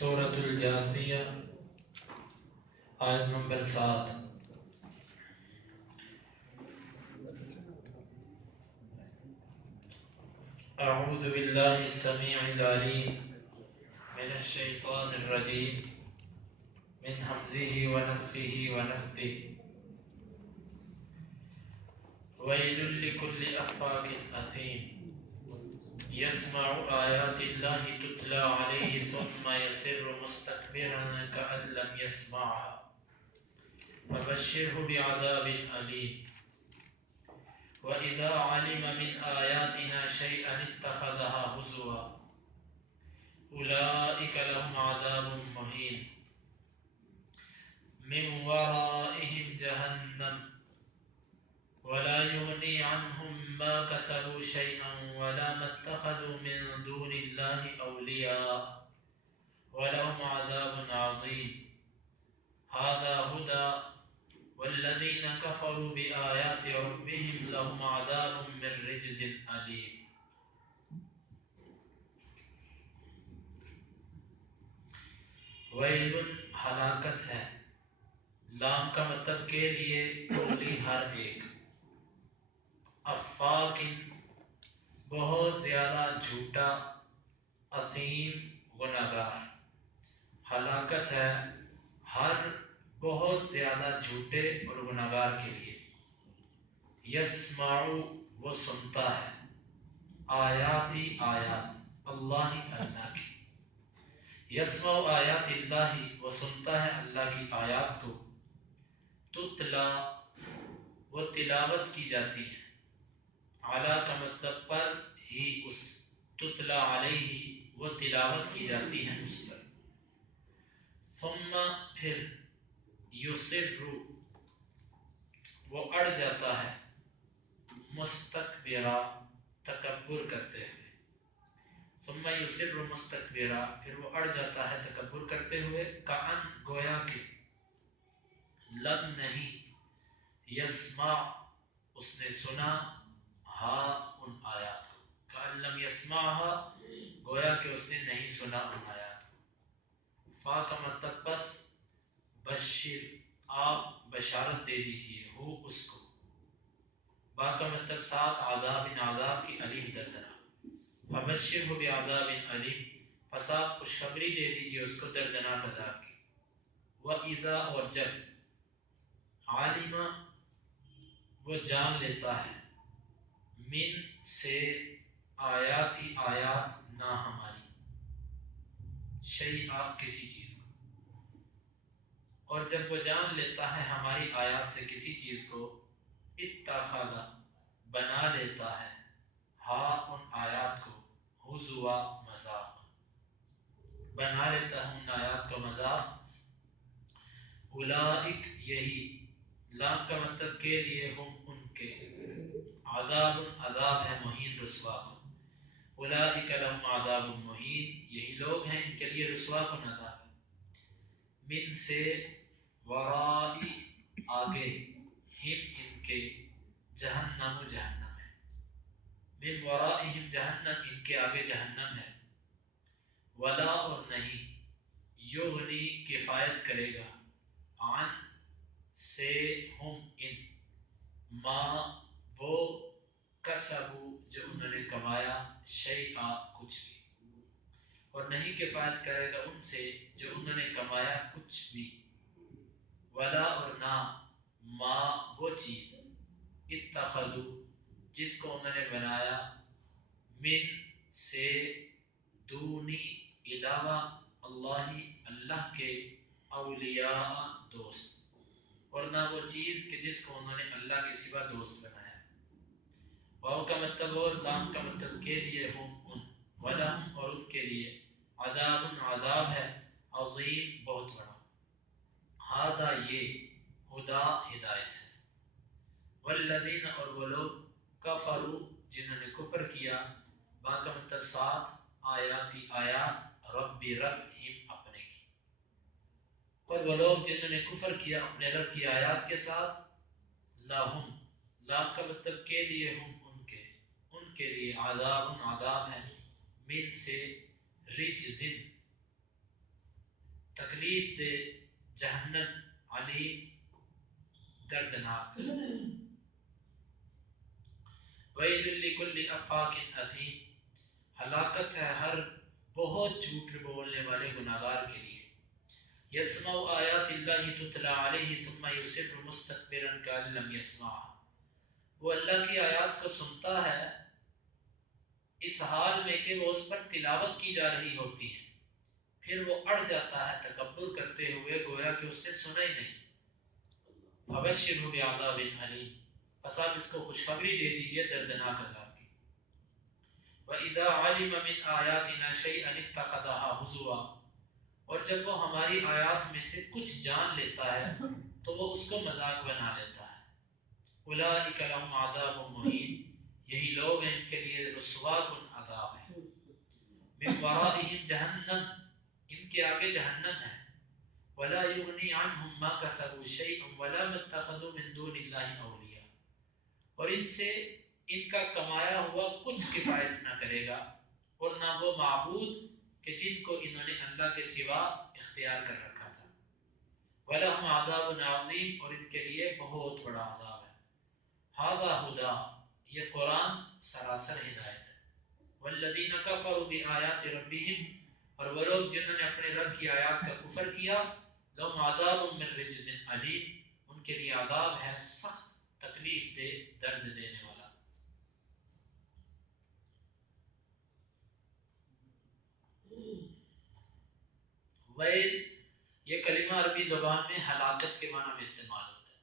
سورۃ الجاثیہ آیت نمبر 7۔ اعوذ باللہ السمیع العلیم من الشیطان الرجیم من ہمزہ ونفخہ ونفثہ ویل لکل افاک اثیم يسمع آيات الله تتلى عليه ثم يصر مستكبرا كأن لم يسمعها فبشره بعذاب أليم وإذا علم من آياتنا شيئا اتخذها هزوا أولئك لهم عذاب مهين من ورائهم جهنم ولا يغني عنهم ما كسبوا شيئا ولا ما اتخذوا من دون الله أولياء ولهم عذاب عظيم هذا هدى والذين كفروا بآيات ربهم لهم عذاب من رجز أليم۔ ویل ہلاکت ہے، لام کا مطلب کے لیے کلی ہر ایک، افاکن بہت زیادہ جھوٹا، اثیم گناہگار۔ ہلاکت ہے ہر بہت زیادہ جھوٹے اور گناہگار کے لیے۔ یسمع وہ سنتا ہے، آیاتی آیات اللہ اللہ کی، یسمع آیات اللہ وہ سنتا ہے اللہ کی آیات کو، تتلا وہ تلاوت کی جاتی ہے، اعلیٰ کا مطلب پر ہی اس، تتلا علیہ وہ تلاوت کی جاتی ہے اس پر، ثم پھر یصر وہ اڑ جاتا ہے، مستکبرا تکبر کرتے ہوئے، ثم یصر مستکبرا پھر وہ اڑ جاتا ہے تکبر کرتے ہوئے، کأن گویا کہ، لم نہیں، یسمع اس نے سنا، ہا ان آیات کو، کأن لم یسمعها گویا کہ اس نے نہیں سنا ان آیات کو۔ فا کا مطلب پس، بشر آپ بشارت دے دیجئے ہو اس کو، با کا مطلب ساتھ عذاب عذاب کی علیم دردناک، فبشرہ بعذاب علیم پس آپ خوشخبری دے دیجئے اس کو دردناک عذاب کی۔ وَإِذَا اور جب، عالم وہ جان لیتا ہے، من سے آیاتی آیات نہ ہماری، شیئا کسی چیز کو، اور جب وہ جان لیتا ہے ہماری آیات سے کسی چیز کو، اتخذ بنا لیتا ہے، ہا ان آیات کو، ہزوا مذاق، بنا لیتا ہے ان آیات کو مذاق۔ اولئک یہی، لام کا مطلب کے لیے ہم ان کے، عذاب عذاب ہے مہین رسوا کن، اولئک لهم عذاب مہین یہی لوگ ہیں ان کے لیے رسوا کن عذاب ہے۔ من سے، ورائی آگے، ہم ان کے، جہنم جہنم ہے، من ورائہم جہنم ان کے آگے جہنم ہے، ولا اور نہیں، یغنی کفایت کرے گا، عن سے ہم ان، ما وہ، کسبو جو انہوں نے کمایا، شیئا کچھ بھی، اور نہیں کفایت کرے گا ان سے جو انہوں نے کمایا کچھ بھی، ولا اور نہ، ما وہ چیز، اتخذو جس کو انہوں نے بنایا، من سے، دونی علاوہ، اللہ اللہ کے، اولیاء دوست، اور نہ وہ چیز کہ جس کو انہوں نے اللہ کے سوا دوست بنایا۔ واو کا مطلب اور، لام کا مطلب کے لیے ہم ان، ولہم اور ان کے لیے، عذاب عذاب ہے، عظیم بہت بڑا، ہذا یہ، ہدا ہدایت ہے، والذین اور وہ لوگ، کفروا جنہوں نے کفر کیا، با کا مطلب ساتھ، آیاتی آیات، ربی رب ہم اپنے کی، اور وہ لوگ جنہوں نے کفر کیا اپنے رب کی آیات کے ساتھ، لہم لام کا مطلب کے لیے ہم ان کے لیے، عذاب عذاب ہے، من سے، رجزن تکلیف دے، جہنم علیم دردناک۔ ویل لکل افاک اثیم، ہلاکت ہے ہر بہت جھوٹ بولنے والے گناہگار کے لیے۔ یسمع آیات اللہ تتلی علیہ ثم یصر مستکبرا کأن لم یسمعها، وہ اللہ کی آیات کو سنتا ہے اس حال میں کہ وہ اس پر تلاوت کی جا رہی ہوتی ہے، پھر وہ اڑ جاتا ہے تکبر کرتے ہوئے گویا کہ اس نے سنا ہی نہیں۔ فبشرہ بعذاب علیم، پس آپ اس کو خوشخبری دے دیجئے دردناک عذاب کی۔ وَإِذَا عَلِمَ مِنْ آيَاتِنَا شَيْئًا اتَّخَذَهَا هُزُوًا، اور جب وہ ہماری آیات میں سے کچھ جان لیتا ہے تو وہ اس کو مذاق بنا لیتا ہے۔ اولئک لہم عذاب مہین، یہی لوگ ہیں ان کے لیے رسوا کن عذاب ہے۔ من ورائہم جہنم، ان کے آگے جہنم ہے۔ ولا یغنی عنہم ما کسبوا شیئا ولا ما اتخذوا من دون اللہ اولیاء، اور ان سے ان کا کمایا ہوا کچھ کفایت نہ کرے گا، اور نہ وہ معبود کہ جن کو انہوں نے اللہ کے سوا اختیار کر رکھا تھا۔ وَلَهُمْ عَذَابٌ عَظِيمٌ، اور ان کے لیے بہت بڑا عذاب ہے۔ هَذَا هُدًى، یہ قرآن سراسر ہدایت ہے۔ وَالَّذِينَ كَفَرُوا بِآيَاتِ رَبِّهِمْ، اور وہ لوگ جنہوں نے اپنے رب کی آیات کا کفر کیا، لَهُمْ عَذَابٌ مِّن رِجْزٍ أَلِيمٌ، ان کے لیے عذاب ہے سخت، تکلیف دے، درد دینے والا۔ ویل، یہ کلمہ عربی زبان میں ہلاکت کے معنی میں استعمال ہوتا ہے۔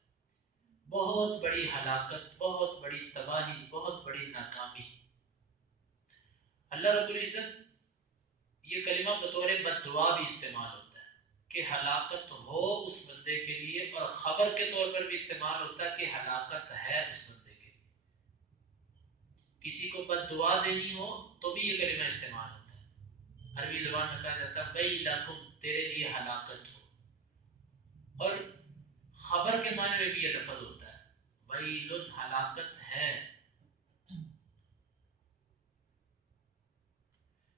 بہت بڑی ہلاکت، بہت بڑی تباہی، بہت بڑی ناکامی۔ اللہ رب العزت یہ کلمہ بطور بد دعا بھی استعمال ہوتا ہے کہ ہلاکت ہو اس بندے کے لیے، اور خبر کے طور پر بھی استعمال ہوتا ہے کہ ہلاکت ہے اس بندے کے لیے۔ کسی کو بد دعا دینی ہو تو بھی یہ کلمہ استعمال ہوتا ہے۔ عربی زبان میں کہا جاتا ہے ویلکم، تیرے لیے ہلاکت ہو، اور خبر کے معنی میں بھی یہ لفظ ہوتا ہے ویل، ہلاکت ہے۔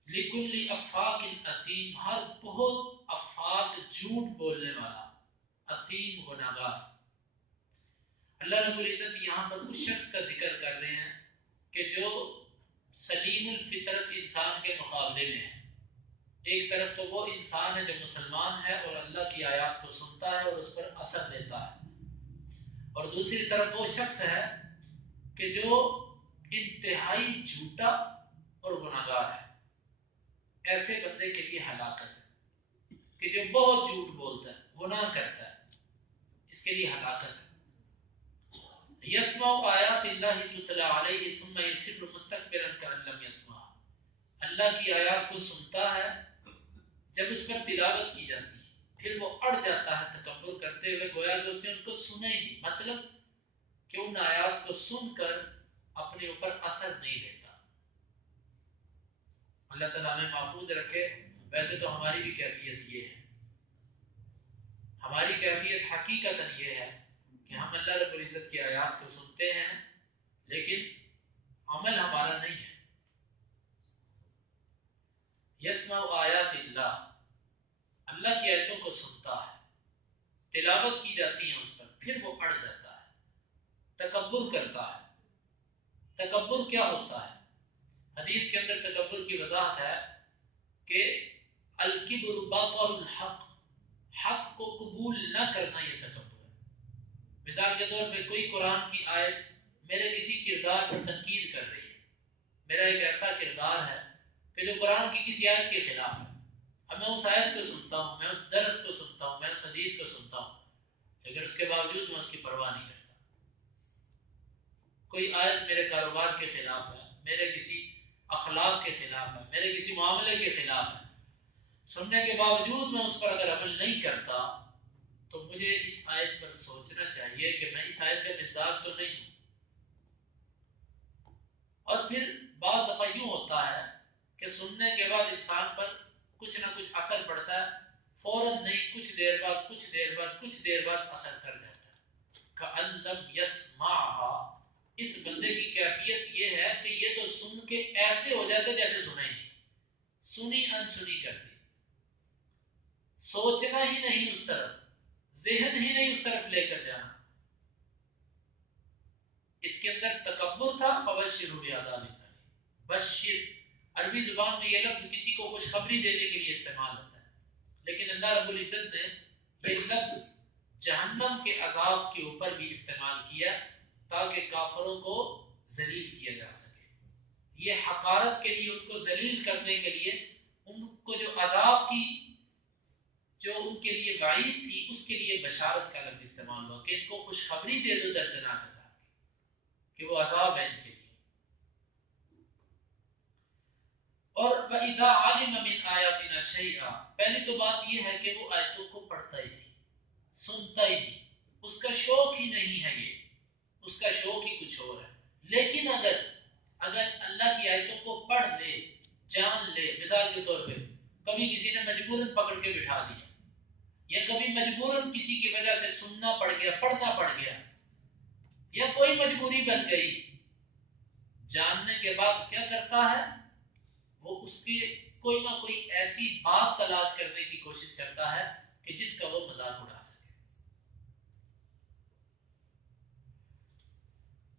لکل افاک اثیم، ہر بہت افاک جھوٹ بولنے والا، اثیم گناہگار۔ اللہ رب العزت یہاں پر اس شخص کا ذکر کر رہے ہیں کہ جو سلیم الفطرت انسان کے مقابلے میں ہے۔ ایک طرف تو وہ انسان ہے جو مسلمان ہے اور اللہ کی آیات کو سنتا ہے اور اس پر اثر دیتا ہے، اور دوسری طرف وہ شخص ہے کہ جو انتہائی جھوٹا اور گناہگار ہے۔ ایسے بندے کے لیے ہلاکت ہے کہ جو بہت جھوٹ بولتا ہے، گناہ کرتا ہے، اس کے لیے ہلاکت ہے۔ یسمع آیات اللہ تتلی علیہ ثم یصر مستکبرا کأن لم یسمعها، اللہ کی آیات کو سنتا ہے جب اس پر تلاوت کی جاتی ہے، پھر وہ اڑ جاتا ہے تکبر کرتے ہوئے گویا کہ اس نے ان کو سنا ہی نہیں، مطلب کہ ان آیات کو سن کر اپنے اوپر اثر نہیں دیتا۔ اللہ تعالیٰ ہمیں محفوظ رکھے۔ ویسے تو ہماری بھی کیفیت یہ ہے، ہماری کیفیت حقیقتاً یہ ہے کہ ہم اللہ رب العزت کی آیات کو سنتے ہیں لیکن عمل ہمارا نہیں ہے۔ یسمع آیات اللہ، اللہ کی آیتوں کو سنتا ہے، تلاوت کی جاتی ہیں اس پر، پھر وہ اڑ جاتا ہے، تکبر کرتا ہے۔ تکبر کیا ہوتا ہے؟ حدیث کے اندر تکبر کی وضاحت ہے کہ الکبر بطر الحق، حق کو قبول نہ کرنا یہ تکبر ہے۔ مثال کے طور پہ کوئی قرآن کی آیت میرے کسی کردار پر تنقید کر رہی ہے، میرا ایک ایسا کردار ہے کہ جو قرآن کی کسی آیت کے خلاف ہے، اب میں اس آیت کو سنتا ہوں، میں اس درس کو سنتا ہوں، میں اس حدیث کو سنتا ہوں، لیکن اس کے باوجود میں اس کی پرواہ نہیں کرتا۔ کوئی آیت میرے کاروبار کے خلاف ہے، میرے کسی اخلاق کے خلاف ہے، میرے کسی معاملے کے خلاف ہے، سننے کے باوجود میں اس پر اگر عمل نہیں کرتا تو مجھے اس آیت پر سوچنا چاہیے کہ میں اس آیت کا مصداق تو نہیں ہوں۔ اور پھر بعض دفعہ یوں ہوتا ہے کہ سننے کے بعد انسان پر کچھ نہ کچھ اثر پڑتا ہے، فوراً نہیں، کچھ دیر بعد اثر کر جاتا ہے۔ کأن لم یسمعها، اس بندے کی کیفیت یہ ہے کہ یہ تو سن کے ایسے ہو جاتا ہے جیسے سنا ہی نہیں، سنی انسنی کر دی، سوچنا ہی نہیں اس طرف، ذہن ہی نہیں اس طرف لے کر جانا. اس کے اندر تکبر تھا. فبشرہ بعذاب الیم. بشر عربی زبان میں یہ لفظ کسی کو خوشخبری دینے کے لیے استعمال ہوتا ہے، لیکن اللہ رب العزت نے یہ لفظ جہنم کے عذاب کے اوپر بھی استعمال کیا تاکہ کافروں کو ذلیل کیا جا سکے. یہ حقارت کے لیے، ان کو ذلیل کرنے کے لیے، ان کو جو عذاب کی جو ان کے لیے وعید تھی اس کے لیے بشارت کا لفظ استعمال ہوا کہ ان کو خوشخبری دے دو دردناک عذاب کی، کہ وہ عذاب ہے ان کے لیے. اور وَإِذَا عَلِمَ مِنْ آيَاتِنَا شَيْئًا، پہلی تو بات یہ ہے کہ وہ آیتوں کو پڑھتا ہی نہیں، سنتا ہی نہیں، اس کا شوق ہی نہیں ہے، یہ اس کا شوق ہی کچھ اور ہے. لیکن اگر اللہ کی آیتوں کو پڑھ لے، جان لے، مثال کے طور پہ کبھی کسی نے مجبوراً پکڑ کے بٹھا دیا، یا کبھی مجبوراً کسی کی وجہ سے سننا پڑ گیا، پڑھنا پڑ گیا، یا کوئی مجبوری بن گئی، جاننے کے بعد کیا کرتا ہے؟ وہ اس کی کوئی نہ کوئی ایسی بات تلاش کرنے کی کوشش کرتا ہے کہ جس کا وہ مذاق اڑا سکے.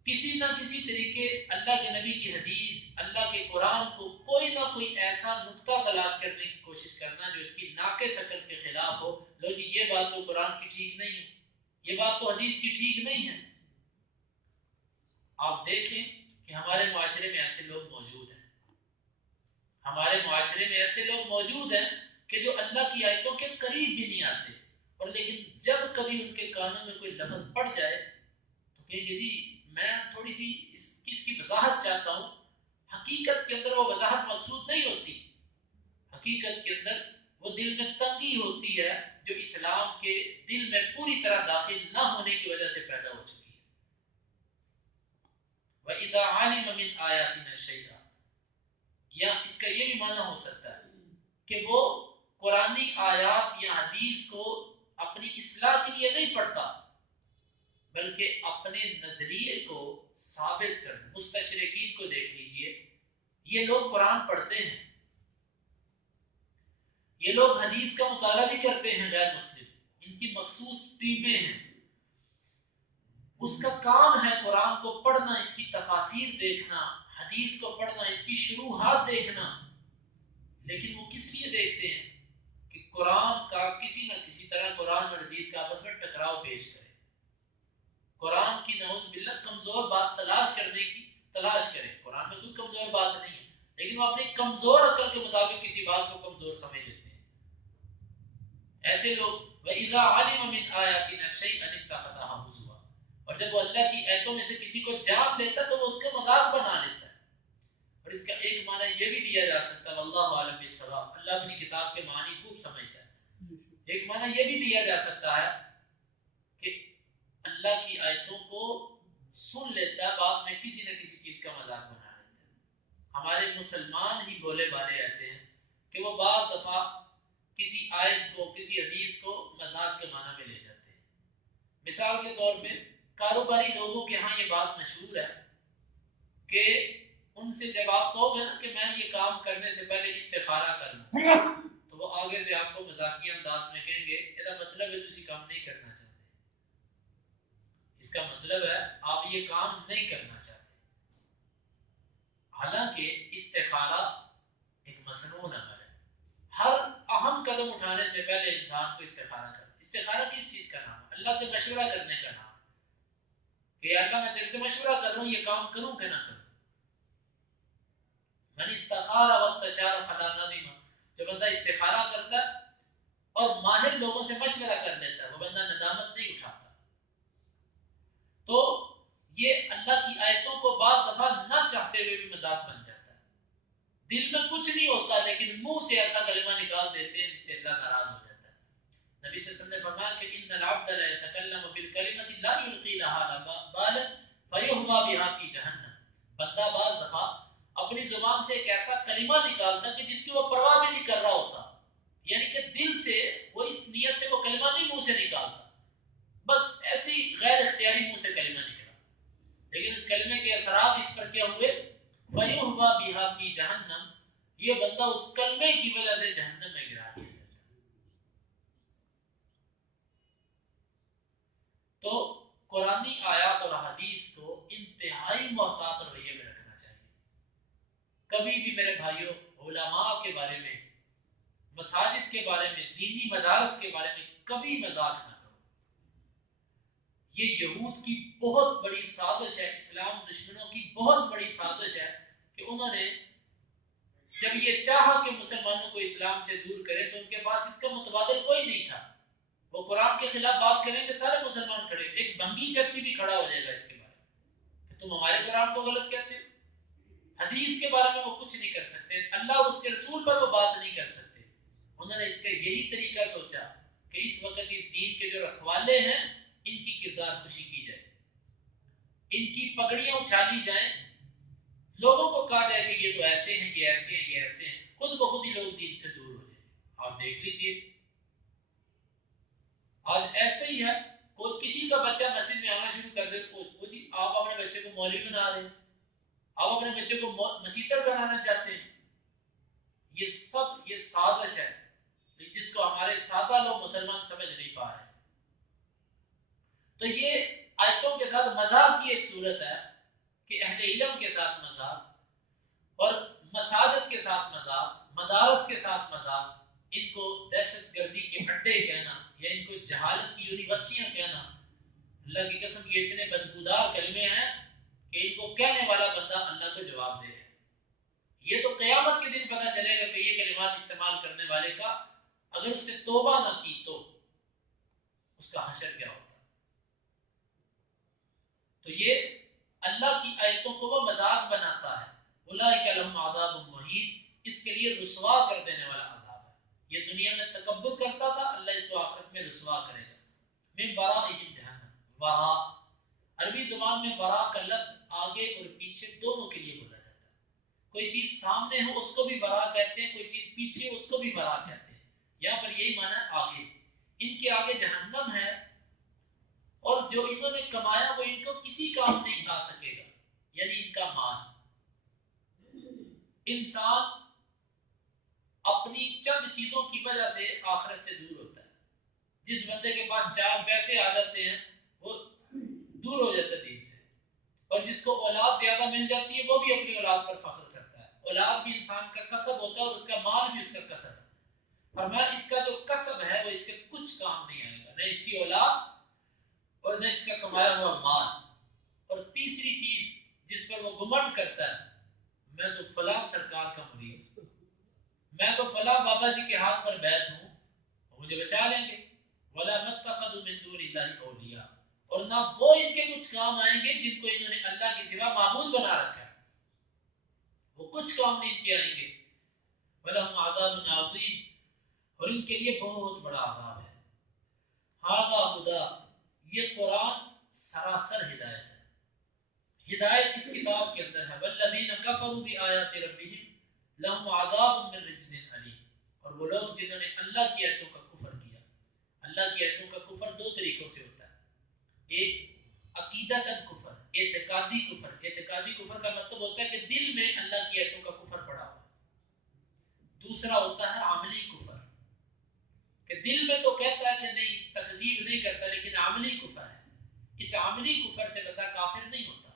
کسی نہ کسی طریقے اللہ کے نبی کی حدیث، اللہ کے قرآن کو کوئی نہ کوئی ایسا نقطہ تلاش کرنے کی کوشش کرنا جو اس کی ناقص عقل کے خلاف ہو. لو جی یہ بات تو قرآن کی ٹھیک نہیں ہے، یہ بات تو حدیث کی ٹھیک نہیں ہے. آپ دیکھیں کہ ہمارے معاشرے میں ایسے لوگ موجود ہیں، ہمارے معاشرے میں ایسے لوگ موجود ہیں کہ جو اللہ کی آیتوں کے قریب بھی نہیں آتے، اور لیکن جب کبھی ان کے کانوں میں کوئی لفظ پڑ جائے تو کہیں گے جی میں تھوڑی سی اس کی وضاحت چاہتا ہوں. حقیقت کے اندر وہ وضاحت مقصود نہیں ہوتی، حقیقت کے اندر وہ دل میں تنگی ہوتی ہے جو اسلام کے دل میں پوری طرح داخل نہ ہونے کی وجہ سے پیدا ہو چکی ہے. وَإِذَا عَلِمَ مِنْ آيَاتِنَا شَيْئًا، یا اس کا یہ بھی معنی ہو سکتا ہے کہ وہ قرآنی آیات یا حدیث کو اپنی اصلاح کے لیے نہیں پڑھتا، بلکہ اپنے نظریے کو ثابت کرنا. مستشرقین کو دیکھ لیجئے، یہ لوگ قرآن پڑھتے ہیں، یہ لوگ حدیث کا مطالعہ بھی کرتے ہیں، غیر مسلم، ان کی مخصوص ٹیمیں ہیں، اس کا کام ہے قرآن کو پڑھنا، اس کی تفاسیر دیکھنا، حدیث کو پڑھنا، اس کی شروحات دیکھنا. لیکن وہ کس لیے دیکھتے ہیں؟ کہ قرآن کا کسی نہ کسی طرح قرآن اور حدیث کا آپس میں ٹکراؤ پیش کرے، قرآن کی نعوذ باللہ کمزور بات تلاش کرنے کی تلاش کرے. قرآن میں کوئی کمزور بات نہیں ہے، لیکن وہ اپنی کمزور عقل کے مطابق کسی بات کو کمزور سمجھ لیتے ہیں. ایسے لوگ وَإِذَا عَلِمَ مِنْ آيَاتِنَا شَيْئًا اتَّخَذَهُ هُزُوًا، اور جب وہ اللہ کی آیتوں میں سے کسی کو جان لیتا تو وہ اس کا مذاق بنا لیتا ہے. اور اس کا ایک معنی یہ بھی دیا جا سکتا ہے، واللہ عالم بالصواب، اللہ اپنی کتاب کے معنی خوب سمجھتا ہے. ایک معنی یہ بھی دیا جا سکتا ہے کہ اللہ کی آیتوں کو سن لیتا ہے، بعد میں کسی نہ کسی چیز کا مذاق بنا لیتا ہے. ہمارے مسلمان ہی بولے بالے ایسے ہیں کہ وہ بعض دفعہ کسی آیت کو، کسی حدیث کو مذاق کے معنی میں لے جاتے ہیں. مثال کے طور پہ کاروباری لوگوں کے ہاں یہ بات مشہور ہے کہ ان سے جب آپ کہو گے نا کہ میں یہ کام کرنے سے پہلے استخارہ کروں، تو وہ آگے سے آپ کو مذاقیہ انداز میں کہیں گے یہ مطلب ہے تسی کام نہیں کرنا چاہتے، اس کا مطلب ہے آپ یہ کام نہیں کرنا چاہتے. حالانکہ استخارہ ایک مسنون عمل ہے. ہر اہم قدم اٹھانے سے پہلے انسان کو استخارہ کرنا. استخارہ کس چیز کا نام ہے؟ اللہ سے مشورہ کرنے کا نام ہے کہ اللہ میں تیرے سے مشورہ کر رہا ہوں، یہ کام کروں کہ نہ کروں. من استخار واستشار فلا ندم، جو بندہ استخارہ کرتا ہے اور ماہر لوگوں سے مشورہ کر لیتا ہے وہ بندہ ندامت نہیں اٹھاتا. تو یہ اللہ کی آیتوں کو بعض دفعہ نہ چاہتے ہوئے بھی مذاق بن جاتا ہے. دل میں کچھ نہیں ہوتا لیکن منہ سے ایسا کلمہ نکال دیتے ہیں جس سے اللہ ناراض ہو جاتا ہے. نبی صلی اللہ علیہ وسلم نے فرمایا کہ ان العبد لا يتكلم بالكلمه لا يلقي لها بالا فيهما بها في جهنم. بندہ بعض دفعہ اپنی زبان سے ایک ایسا کلمہ نکالتا کہ جس کی وہ پرواہ بھی نہیں کر رہا ہوتا، یعنی کہ دل سے وہ اس نیت سے وہ کلمہ نہیں منہ سے نکالتا، بس ایسی غیر اختیاری منہ سے کلمہ نکلا، لیکن اس کلمے کے اثرات اس پر کیا ہوئے؟ فَيُحْبَى بِهَا فِي جَهَنَّمْ، یہ بندہ اس کلمے کی وجہ سے جہنم میں گرا دیا جاتا ہے. قرآنی آیات اور حدیث کو انتہائی محتاط رویے میں رکھنا چاہیے. کبھی بھی میرے بھائیوں علماء کے بارے میں، مساجد کے بارے میں، دینی مدارس کے بارے میں کبھی مذاق نہ کرو. یہ یہود کی بہت بڑی سازش ہے، اسلام دشمنوں کی بہت بڑی سازش ہے کہ انہوں نے جب یہ چاہا کہ مسلمانوں کو اسلام سے دور کرے تو ان کے پاس اس کا متبادل کوئی نہیں تھا. وہ قرآن کے خلاف بات کریں کہ سارے مسلمان کھڑے، ایک بنگی چرسی بھی کھڑا ہو جائے گا اس کے بارے میں کہ تم ہمارے قرآن کو غلط کہتے ہو. حدیث کے بارے میں وہ کچھ نہیں کر سکتے، اللہ اس کے رسول پر وہ بات نہیں کر سکتے. انہوں نے اس کا یہی طریقہ سوچا کہ اس وقت اس دین کے جو رکھوالے ہیں ان کی کردار خوشی کی جائے، ان کی پگڑیاں اچھالی جائیں، لوگوں کو کہا جائے کہ یہ تو ایسے ہیں، یہ ایسے ہیں، یہ ایسے ہیں، خود بخود ہی لوگ دین سے دور ہو جائیں. آپ دیکھ لیجئے آج ایسے ہی ہے، کوئی کسی کا بچہ مسجد میں آنا شروع کر دے، وہ جی آپ اپنے بچے کو مولوی بنا رہے ہیں، آپ اپنے بچے کو مسیطر بنانا چاہتے ہیں. یہ سازش ہے جس کو ہمارے سادہ لوگ مسلمان سمجھ نہیں پا رہے. تو یہ آیتوں کے ساتھ مذاق کی ایک صورت ہے کہ اہل علم کے ساتھ مذاق اور مساجد کے ساتھ مذاق، مدارس کے ساتھ مذاق، ان کو دہشت گردی کے اڈے کہنا یا ان کو جہالت کی یونیورسٹیاں کہنا، اللہ کی قسم یہ اتنے بدبودار کلمے ہیں کہ ان کو کہنے والا بندہ اللہ کو جواب دے. یہ تو قیامت کے دن پتہ چلے گا کہ یہ کلمات استعمال کرنے والے کا اگر اس نے توبہ نہ کی تو اس کا حشر کیا ہوتا. تو یہ اللہ کی آیتوں کو وہ مذاق بناتا ہے. اولئک لہم عذاب مہین، اس کے لیے رسوا کر دینے والا عذاب ہے. یہ دنیا میں تکبر کرتا تھا، اللہ اس کو آخرت میں رسوا کرے گا. من ورائہم جہنم، ورا عربی زبان میں ورا کا لفظ آگے اور پیچھے دونوں کے لیے بولا جاتا ہے. کوئی چیز سامنے ہو اس کو بھی ورا کہتے ہیں، کوئی چیز پیچھے اس کو بھی ورا کہتے ہیں. یہاں پر یہی معنی ہے آگے. ان کے آگے جہنم ہے اور جو انہوں نے کمایا وہ ان کو کسی کام نہیں آ سکے گا، یعنی ان کا مال. انسان اپنی چند چیزوں کی وجہ سے آخرت سے دور ہوتا ہے. جس بندے کے پاس 4 پیسے آ جاتے ہیں وہ دور ہو جاتا ہے دین سے، اور جس کو اولاد زیادہ مل جاتی ہے وہ بھی اپنی اولاد پر فخر کرتا ہے. اولاد بھی انسان کا کسب ہوتا ہے اور اس کا مال بھی اس کا کسب ہے. فرمایا اس کا جو کسب ہے وہ اس کے کچھ کام نہیں آئے گا، نہ اس کی اولاد اور نہ اس کا کمایا ہوا مال. اور تیسری چیز جس پر وہ گمنڈ کرتا ہے، میں تو فلاں سرکار کا مرید، میں تو فلاں بابا جی کے ہاتھ پر بیعت ہوں، وہ مجھے بچا لیں گے. وَلَا مَتَّخَذُوا مِن دُونِ اللَّهِ أَوْلِيَاءَ، اور نہ وہ ان کے کچھ کام آئیں گے جن کو انہوں نے اللہ کے سوا معبود بنا رکھا ہے، وہ کچھ کام نہیں ان کے آئیں گے. وَلَهُمْ عَذَابٌ عَظِيمٌ، اور ان کے لیے بہت بڑا عذاب ہے. هَذَا هُدًى، یہ قرآن سراسر ہدایت ہے. ہدایت اس کتاب کے اندر ہے. وَالَّذِينَ كَفَرُوا بِآيَاتِ رَبِّهِمْ لَهُمْ عَذَابٌ مِّن رِجْزٍ أَلِيمٌ، اور وہ لوگ جنہوں نے اللہ کی آیتوں کا کفر کیا. اللہ کی آیتوں کا کفر 2 طریقوں سے ہوتا ہے. ایک عقیدتاً کفر، اعتقادی کفر. اعتقادی کفر کا مطلب ہوتا ہے کہ دل میں اللہ کی آیتوں کا کفر پڑا ہوا. دوسرا ہوتا ہے عملی کفر، کہ دل میں تو کہتا ہے کہ نہیں، تکذیب نہیں کرتا، لیکن عملی کفر ہے. اس عملی کفر سے بندہ کافر نہیں ہوتا.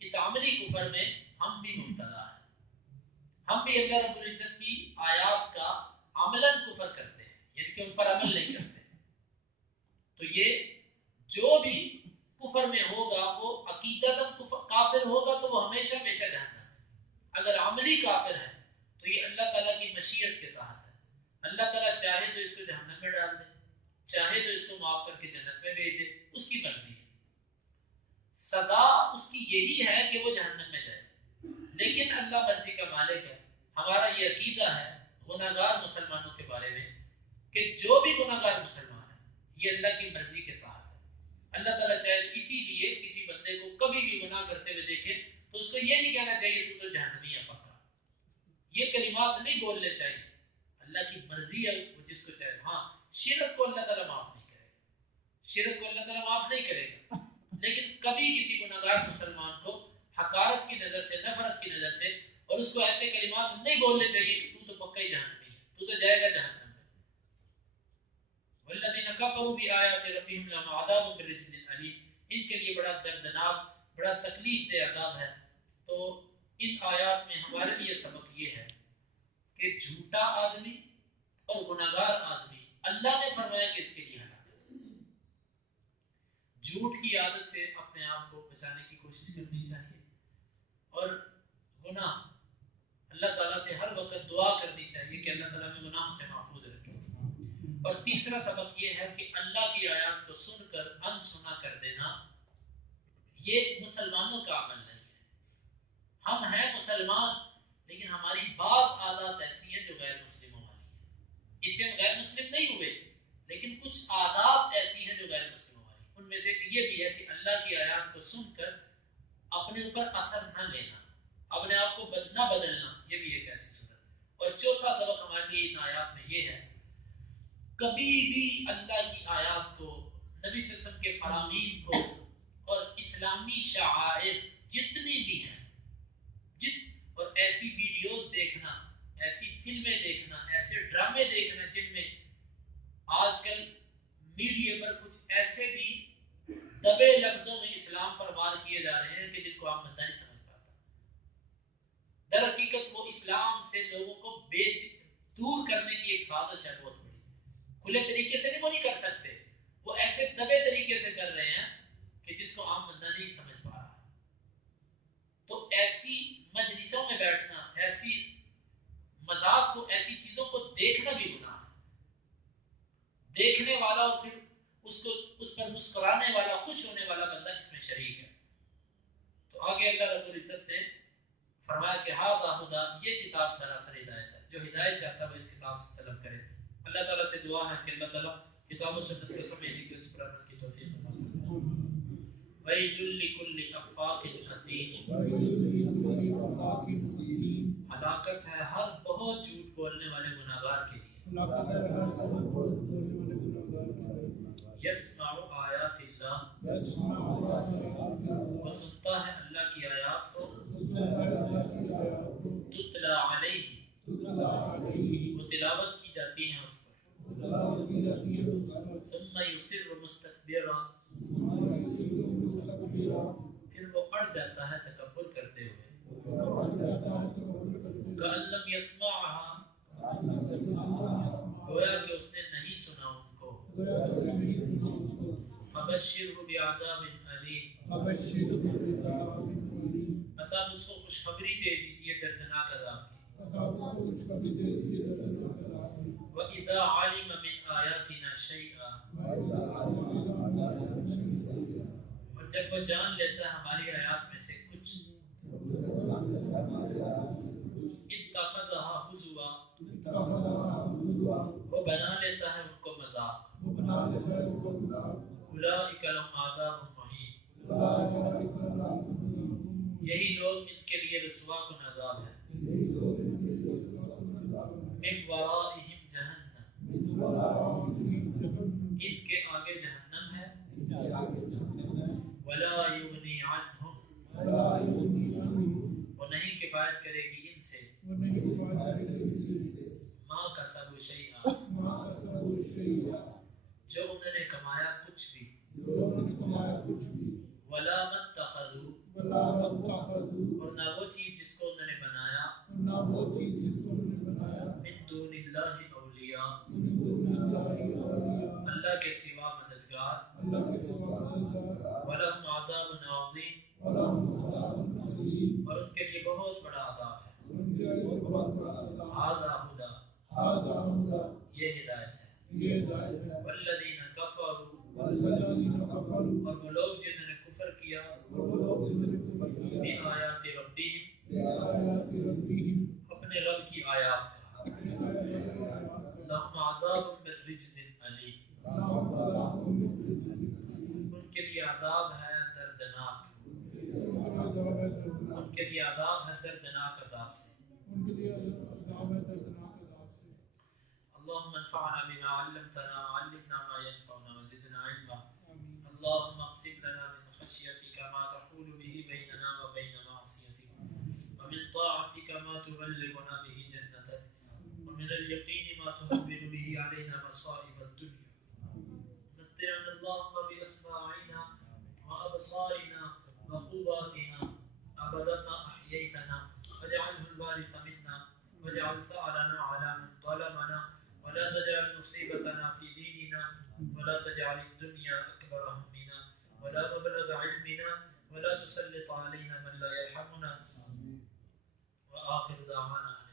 اس عملی کفر میں ہم بھی مبتلا ہیں. ہم بھی اللہ رب العزت کی آیات کا عملاً کفر کرتے ہیں، یعنی کہ ان پر عمل نہیں کرتے. تو یہ جو بھی کفر میں ہوگا وہ عقیدتاً کافر ہوگا تو وہ ہمیشہ ہمیشہ جہنم ہے. اگر عملی کافر ہے تو یہ اللہ تعالیٰ کی مشیت کے تحت ہے. اللہ تعالیٰ چاہے تو اس کو جہنم میں ڈال دے، چاہے تو اس کو معاف کر کے جنت میں بھیج دے، اس کی مرضی ہے. سزا اس کی یہی ہے کہ وہ جہنم میں جائے، لیکن اللہ مرضی کا مالک ہے. ہمارا یہ عقیدہ ہے گناہگار مسلمانوں کے بارے میں کہ جو بھی گناہگار مسلمان ہے یہ اللہ کی مرضی کے تحت ہے. اللہ تعالیٰ چاہے تو اسی لیے کسی بندے کو کبھی بھی گناہ کرتے ہوئے دیکھے تو اس کو یہ نہیں کہنا چاہیے تو جہنمی ہے پکا. یہ کلمات نہیں بولنے چاہیے. اللہ کی مرضی ہے، وہ جس کو چاہے. ہاں، شرک کو اللہ تعالیٰ معاف نہیں کرے گا، شرک کو اللہ تعالیٰ معاف نہیں کرے گا، لیکن کبھی کسی گناہگار مسلمان کو حقارت کی نظر سے، نفرت کی نظر سے، اور اس کو ایسے کلمات نہیں بولنے چاہیے کہ تو پکا ہی جہنمی ہے، تو جائے گا جہنم میں. والذین کفروا بآیات ربہم لہم عذاب من رجز علیم، ان کے لیے بڑا دردناک بڑا تکلیف دہ عذاب ہے۔ تو ان آیات میں ہمارے لیے سبق یہ ہے کہ جھوٹا آدمی اور گناہگار آدمی اللہ نے فرمایا کہ اس کے لیے ہلاک ہے۔ جھوٹ کی عادت سے اپنے آپ کو بچانے کی کوشش کرنی چاہیے، اور گناہ اللہ تعالیٰ سے ہر وقت دعا کرنی چاہیے کہ اللہ تعالیٰ میں گناہوں سے محفوظ رکھے۔ اور تیسرا سبق یہ ہے کہ اللہ کی آیات کو سن کر انسنا کر دینا یہ مسلمانوں کا عمل نہیں ہے۔ ہم ہیں مسلمان، لیکن ہماری بعض عادات ایسی ہیں جو غیر مسلموں والی ہیں۔ اس سے ہم غیر مسلم نہیں ہوئے، لیکن کچھ عادات ایسی ہیں جو غیر مسلموں والی ہیں۔ ان میں سے یہ بھی ہے کہ اللہ کی آیات کو سن کر اپنے اوپر اثر نہ لینا، اپنے آپ کو نہ بدلنا، یہ بھی ایک ایسی صورت۔ اور چوتھا سبق ہمارے لیے ان آیات میں یہ ہے، کبھی بھی اللہ کی آیات کو، نبی صلی اللہ علیہ وسلم کے فرامین کو اور اسلامی شعائر جتنی بھی ہیں اور ایسی ویڈیوز دیکھنا، ایسی فلمیں دیکھنا، ایسے ڈرامے دیکھنا جن میں آج کل میڈیا پر کچھ ایسے بھی دبے لفظوں میں اسلام پر وار کیے جا رہے ہیں کہ جن کو عام بندہ نہیں سمجھ پاتا۔ در حقیقت وہ اسلام سے لوگوں کو دور کرنے کی ایک سازش ہے بہت بڑی۔ کھلے طریقے سے وہ نہیں کر سکتے، وہ ایسے دبے طریقے سے کر رہے ہیں کہ جس کو عام بندہ نہیں سمجھ پا رہا۔ تو ایسی مجلسوں میں بیٹھنا، ایسی مذاق کو، ایسی چیزوں کو دیکھنا بھی گناہ ہے۔ دیکھنے والا اور پھر اس پر مسکرانے والا، خوش ہونے والا بندہ اس میں شریک ہے۔ تو آگے اللہ رب العزت نے فرمایا کہ ھذا ھدی، یہ کتاب سراسر ہدایت ہے۔ جو ہدایت چاہتا ہے وہ اس کتاب سے طلب کرے۔ اللہ تعالیٰ سے دعا ہے کہ اللہ تعالیٰ کتاب و سنت کو سمجھنے کی، اس پر عمل کی توفیق عطا فرمائے۔ وَيْلٌ لِكُلِّ أَفَّاكٍ أَثِيمٍ، ہلاکت ہے ہر بہت جھوٹ بولنے والے گناہگار کے لیے۔ یسمع آیات اللہ، وہ سنتا ہے اللہ کی آیات کو، تتلا علیہ، وہ تلاوت کی جاتی ہیں اس پر، ثم یصر مستکبرا، پھر وہ اڑ جاتا ہے تکبر کرتے ہوئے، کأن لم یسمعها، گویا کہ اس نے نہیں سنا ان کو، فبشرہ بعذاب علیم، بس آپ اس کو خوشخبری دے دیجئے دردناک عذاب کی۔ وَإِذَا عَلِمَ مِنْ آيَاتِنَا شَيْئًا، اور جب وہ جان لیتا ہے ہماری آیات میں سے کچھ، اتخذها ہزوا، وہ بنا لیتا ہے ان کو مذاق، اولئک لهم عذاب مہین، یہی لوگ ان کے لیے رسوا کن عذاب ہے، من ورائہم جہنم، ان کے آگے جہنم ہے، ولا یغنی عنہم، وہ نہیں کفایت کرے گی ان سے، ما کسبوا شیئا، جو انہوں نے کمایا کچھ بھی، ولا متخذوا، اور نہ وہ چیز جس کو انہوں نے بنایا، من دون اللہ اولیاء، اللہ کے سوا مددگار، ولہم عذاب عظیم، اور ان کے لیے بہت بڑا عذاب ہے۔ ھذا ھدی، یہ ہدایت ہے، والذین کفروا، اور وہ لوگ جنہوں نے کفر کیا، بآیات ربہم، اپنے رب کی آیات کا، لہم عذاب من رجز علیم، ان کے لیے عذاب ہے دردناک، ان کے لیے عذاب ہے دردناک عذاب سے۔ اللهم انفعنا بما علمتنا وعلمنا ما ينفعنا وزدنا علما، اللهم اقسم لنا من خشيتك ما تحول به بيننا وبين معصيتك، ومن طاعتك ما تبلغنا به جنتك، ومن اليقين ما تهون به علينا مصائب الدنيا، متعنا اللهم بأسماعنا وأبصارنا وقواتنا أبدا ما أحييتنا واجعله الوارث منا واجعل ثأرنا على من ظلمنا ولا تجعل مصيبتنا في ديننا ولا تجعل الدنيا أكبر همنا ولا مبلغ علمنا ولا تسلط علينا من لا يرحمنا وآخر دعوانا